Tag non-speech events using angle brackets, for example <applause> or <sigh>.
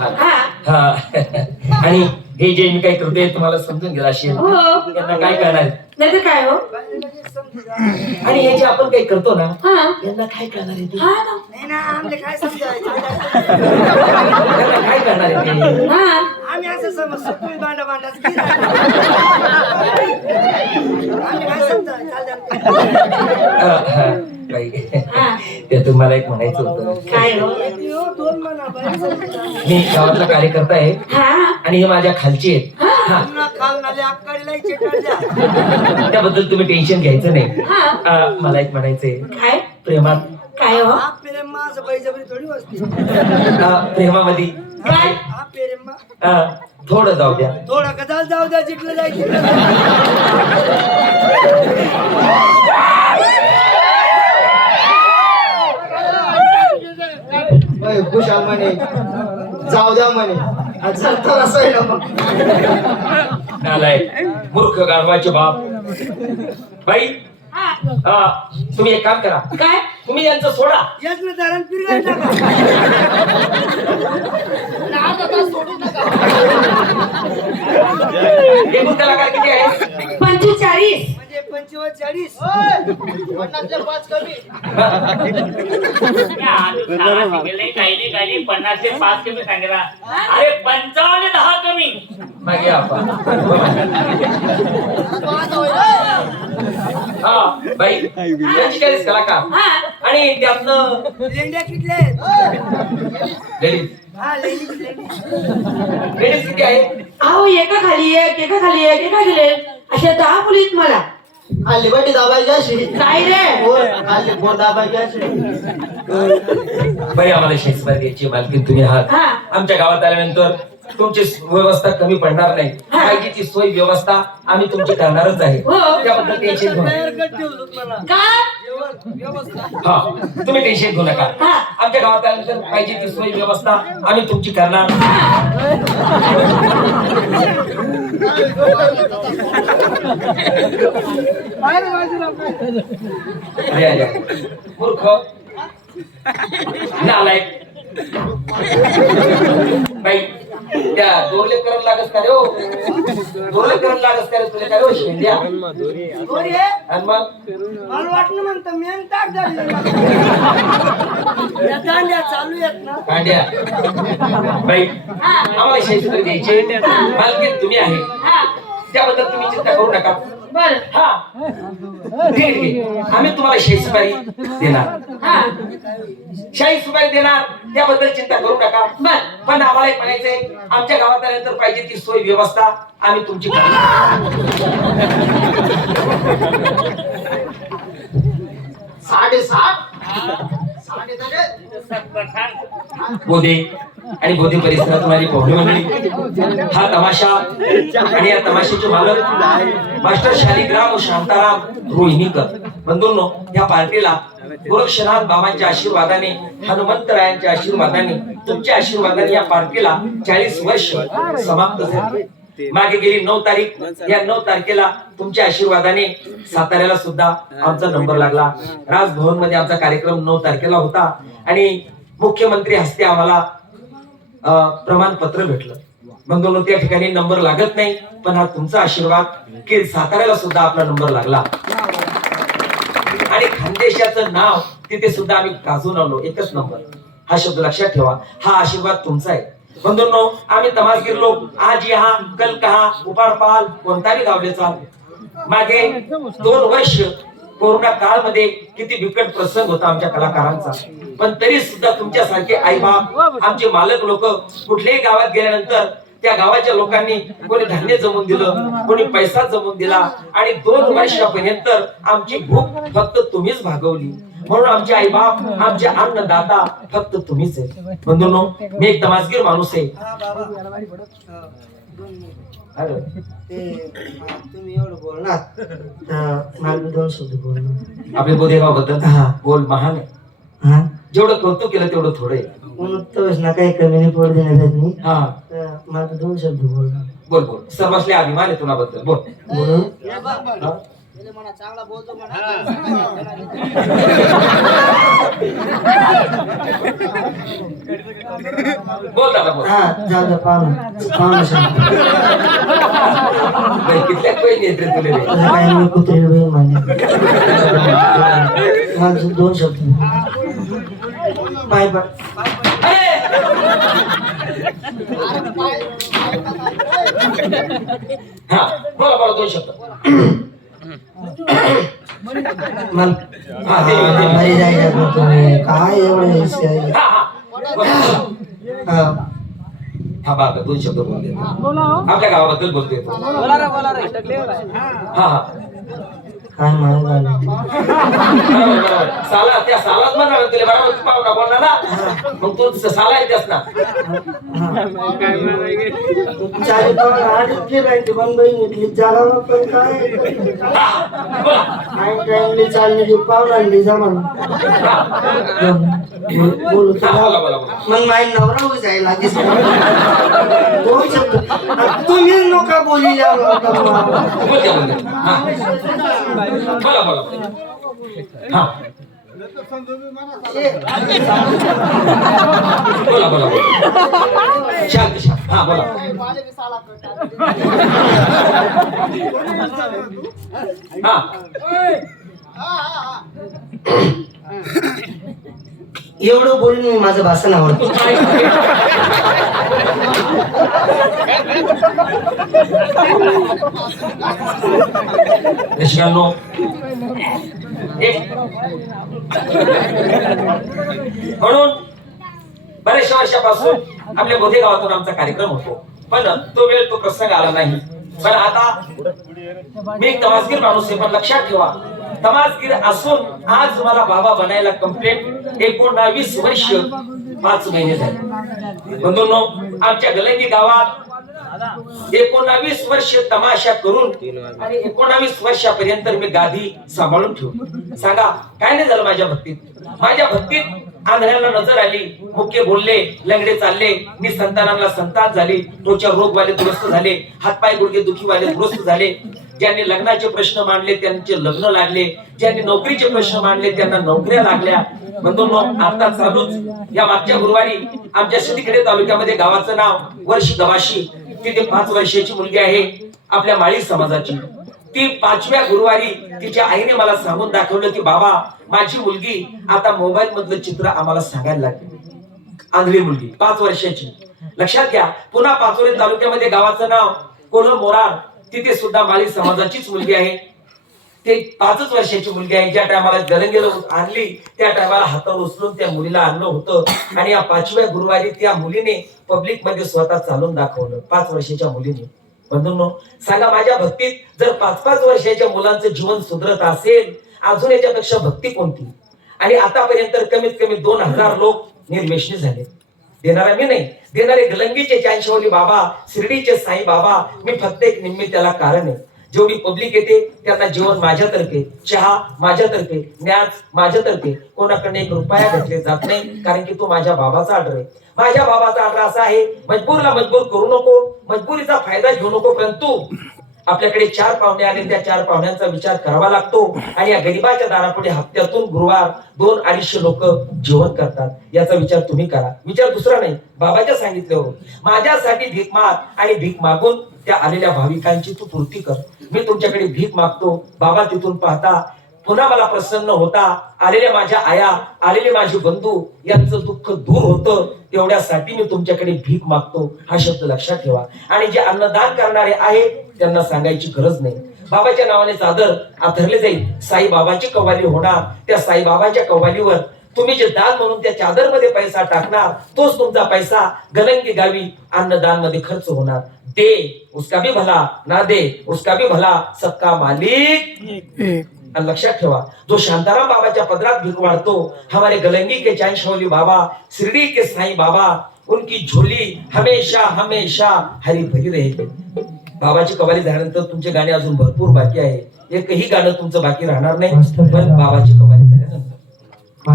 हा. हा. आणि हे जे मी काय करतोय तुम्हाला समजून गेला असेल हो. यांना काय करणार? नाही तर काय हो? आणि हे जे आपण काही करतो ना हा. यांना काय करणार आहे ते? हा ना. नाही ना आमले काय समजायचं? यांना काय करणार आहे ते? हा. आम्ही असं समजतो तुम्ही भांडा भांडाच आम्ही काय समजायचं? चालतं हा, हा, बाई. तुम्हाला एक म्हणायचं होतं. काय हो? हो. मी गावातला कार्यकर्ता आहे. हा. आणि हे माझ्या खालचे आहेत. हा, त्याबद्दल तुम्ही टेन्शन घ्यायचं नाही. हा. मला एक म्हणायचंय. काय? प्रेमात काय हो? हा, प्रेमामध्ये काय? हा पेरेम्मा हा, थोडं जाऊ द्या. थोडा कदाल जाऊ द्या जिंकलं जायचं होय, खुशाल म्हणे. जाऊ द्या म्हणे. ना मग. नालाय मूर्ख गाढवाचे बाप. बाई हा. हा तुम्ही एक काम करा. काय? तुम्ही यांचं सोडा. याच ना दारण फिरगायचं का एकूण कलाकार किती आहे पंचेचाळीस म्हणजे पंचवीस चाळीस काही नाही काही पन्नास ते पाच कमी सांगितला. अरे पंचावन्न दहा कमी. मागे आपण. हा बाई पंचेचाळीस कलाकार हा. आणि त्यातनं लेंड्या किटल्या आहेत लेडीज. हा लेंडी लेंडी लेडीज किती आहे? अहो एका खाली एक एका खाली एक एका खाली एक. अशा दहा मुली आहेत मला. आली बटी दाबायची अशी काय रे? हो, दाबायची अशी बाई आम्हाला शेक्सपायर घ्यायची मालकीन तुम्ही आहात. हा. आमच्या गावात आल्यानंतर तुमची व्यवस्था कमी पडणार नाही. पाहिजे ती सोय व्यवस्था आम्ही तुमची करणारच आहे. हो. त्याबद्दल टेन्शन घेऊ नका. तयार कर ठेवतो मला. का? जेवण व्यवस्था. हा. तुम्ही टेन्शन घेऊ नका. हा. आमच्या गावात आल्यानंतर पाहिजे ती सोय व्यवस्था आम्ही तुमची करणार. अरे अरे. मूर्ख. नालायक. बाई. त्या दोरले करण लागत का रे हो? दोरले करण लागत का रे तुला काय हो? शेंड्या. दोरी? आहे आणि मग? मला वाटलं म्हणतं मेन टाक झाली. या दांड्या चालू आहेत ना. कांड्या बाई आम्हाला शेतकरी द्यायचे. मालकीन तुम्ही आहे. हा. त्याबद्दल तुम्ही चिंता करू नका. हा. आम्ही तुम्हाला शाही सुपारी देणार. हा. शाही सुपारी देणार त्याबद्दल चिंता करू नका. बर. पण आम्हाला एक म्हणायचंय आमच्या गावात आल्यानंतर पाहिजे ती सोय व्यवस्था आम्ही तुमची साडेसात. साडे बोधे आणि बोधे परिसरातून आली पाहुणे मंडळी हा तमाशा आणि या तमाशाचे मालक मास्टर शालिग्राम शांताराम रोहिणीकर. बंधूंनो या पार्टीला गोरक्षनाथ बाबांच्या आशीर्वादाने हनुमंतरायांच्या आशीर्वादाने तुमच्या आशीर्वादाने या पार्टीला चाळीस वर्ष समाप्त झाली. मागे गेली नऊ तारीख. या नऊ तारखेला तुमच्या आशीर्वादाने साताऱ्याला सुद्धा आमचा नंबर लागला. राजभवनमध्ये आमचा कार्यक्रम नऊ तारखेला होता. आणि मुख्यमंत्री हस्ते आम्हाला प्रमाणपत्र भेटलं. बंधूंनो त्या ठिकाणी नंबर लागत नाही पण हा तुमचा आशीर्वाद की साताऱ्याला सुद्धा आपला नंबर लागला. आणि खानदेशाचं नाव तिथे सुद्धा आम्ही गाजून आलो एकच नंबर. हा शब्द लक्षात ठेवा हा आशीर्वाद तुमचा आहे. बंधूंनो आम्ही तमासगीर लोक आज हा कल कहा उपाडपाल कोणताही गावल्याचा मागे दोन वर्ष कोरोना काळमध्ये किती बिकट प्रसंग होता आमच्या कलाकारांचा. पण तरी सुद्धा तुमच्यासारखे आई बाप आमचे मालक लोक कुठल्याही गावात गेल्यानंतर त्या गावाच्या लोकांनी कोणी धान्य जमून दिलं कोणी पैसा जमून दिला आणि दोन वर्षापर्यंत आमची भूक फक्त तुम्हीच भागवली. म्हणून आमचे आई बाप आमचे अन्नदाता फक्त तुम्हीच आहे बंधूनो मी एक तमासगीर माणूस आहे. हा हा, ते तुम्ही एवढं बोलणार. तर मला बी दोन शब्द बोलणार. आपले बोधेगावबद्दल हा. बोल महान आहे. हा? जेवढं कौतुक केलं तेवढं थोडं आहे. ना काही कमी नाही पडू देण्यात नाही. हा. तर मला दोन शब्द बोलणार. बोल बोल. सर्वांसले अभिमान आहे तुला बद्दल. बोल. म्हणून हा? बोल दादा बोल. हा जाऊ कुत्रे दोन शब्द हा बोला बोला दोन शब्द. हा, होतं तुम्ही काय एवढं? हा हा बोला, बोला. हा. हा बाबा दोन शब्द बोल दे आपल्या गावाबद्दल बोलतोय तो. हा हा काय माहिती झालं. <laughs> साला त्या सालाच म्हणाला तुला बरोबर तू पाहुणा बोलला ना मग तू साला येतेस ना. चारी पाहुणे आडीतली राहायची पण बहीण घेतली जागा पण काय? हा, आईन टाइमली चालली पाहुणांनी जमान बोलू बोला तुला बोला. बोला मग माई नवरा होई दोन शब्द. तुम्ही नका बोली बोल. हा. हा. शांत शांत. हा बोला. हा. <coughs> एवढं बोलून मी माझं भाषण आवडत. म्हणून बऱ्याचशा वर्षापासून आपल्या बोधे गावातून आमचा कार्यक्रम होतो. पण तो वेळ तो प्रसंग आला नाही. पण आता मी एक तमासगीर माणूस आहे पण लक्षात ठेवा. तमासगीर असून आज मला बाबा बनायला कंप्लेंट एकोणावीस वर्ष पाच महिने झाले. बंधूंनो आमच्या गलंगी गावात एकोणावीस वर्ष तमाशा करून आणि एकोणावीस वर्षापर्यंत मी गादी सांभाळून ठेवली. सांगा काय नाही झालं माझ्या भक्तीत? माझ्या भक्तीत आंधळ्याला नजर आली मुख्य बोलले लंगडे चालले मी संतानाला संतान झाली डोच्या रोगवाले दुरुस्त झाले हातपाय गुडघे दुखीवाले दुरुस्त झाले. ज्यांनी लग्नाचे प्रश्न मांडले त्यांचे लग्न लागले. ज्यांनी नोकरीचे प्रश्न मांडले त्यांना नोकऱ्या लागल्या. म्हणून आता चालूच. या मागच्या गुरुवारी आमच्या सिद्धीखेडे तालुक्यामध्ये गावाचं नाव वर्ष गवाशी तिथे पाच वर्षाची मुलगी आहे आपल्या माळी समाजाची. ती पाचव्या गुरुवारी तिच्या आईने मला सांगून दाखवलं की बाबा माझी मुलगी आता मोबाईल मधलं चित्र आम्हाला सांगायला लागली. आंधळी मुलगी पाच वर्षाची. लक्षात घ्या पुन्हा पाचोरे तालुक्यामध्ये गावाचं नाव कोल्ह मोरार. तिथे सुद्धा माळी समाजाचीच मुलगी आहे. ते पाचच वर्षाची मुलगी आहे. ज्या टायमाला गरंगेला आणली त्या टायमाला हातावर उचलून त्या मुलीला आणलं होतं. आणि या पाचव्या गुरुवारी त्या मुलीने पब्लिकमध्ये स्वतः चालून दाखवलं. पाच वर्षाच्या मुलीने. बंधूंनो सांगा माझ्या भक्तीत जर पाच पाच वर्षाच्या मुलांचं जीवन सुधरत असेल अजून याच्यापेक्षा भक्ती कोणती? आणि आतापर्यंत कमीत कमी दोन हजार लोक निर्वेशनी झाले. देणारा मी नाही. देणारे गलंगीचे चांशवली बाबा शिर्डीचे साई बाबा मी फक्त एक निम्मी त्याला कारण आहे. जेवढी पब्लिक येते त्यांना जेवण माझ्यातर्फे चहा माझ्यातर्फे न्याज माझ्यातर्फे कोणाकडे एक रुपया घेतले जात नाही कारण की तो माझ्या बाबाचा आडर आहे. माझ्या बाबाचा ऑर्डर असा आहे मजबूरला मजबूर करू नको मजबुरीचा फायदा घेऊ नको परंतु आपल्याकडे चार पाहुणे आले त्या चार पाहुण्यांचा विचार करावा लागतो. आणि या गरीबाच्या दारापुढे हप्त्यातून गुरुवार दोन अडीचशे लोक जेवण करतात. याचा विचार तुम्ही करा. विचार दुसरा नाही. बाबाच्या सांगितल्यावर. माझ्यासाठी भीक माग आणि भीक मागून त्या आलेल्या भाविकांची तू पूर्ती कर. मी तुमच्याकडे भीक मागतो. बाबा तिथून पाहता पुन्हा मला प्रसन्न होता. आलेल्या माझ्या आया आलेले माझे बंधू यांचं दुःख दूर होतं. तेवढ्यासाठी मी तुमच्याकडे भीक मागतो. हा शब्द लक्षात ठेवा. आणि जे अन्नदान करणारे आहेत त्यांना सांगायची गरज नाही. बाबाच्या नावाने चादर आथरले जाईल. साईबाबाची कवाली कव्वाली होणार. त्या साईबाबाच्या कवालीवर कव्वालीवर तुम्ही जे दान म्हणून त्या चादरमध्ये पैसा टाकणार तोच तुमचा पैसा गलंगी गावी अन्नदानमध्ये खर्च होणार. दे उसका भी भला ना दे उसका भी भला सबका मालिक. आणि लक्षात ठेवा जो शांताराम बाबाच्या पदरात भीक वाढतो हमारे गलंगी के चाय शौली बाबा शिरडी के साई बाबा उनकी झोली हमेशा हमेशा हरी भरी रहेगी. बाबाची कवाली झाल्यानंतर तुमचे गाणे अजून भरपूर बाकी आहे. एकही गाणं तुमचं बाकी राहणार नाही. पण बाबाची कवाली झाल्यानंतर.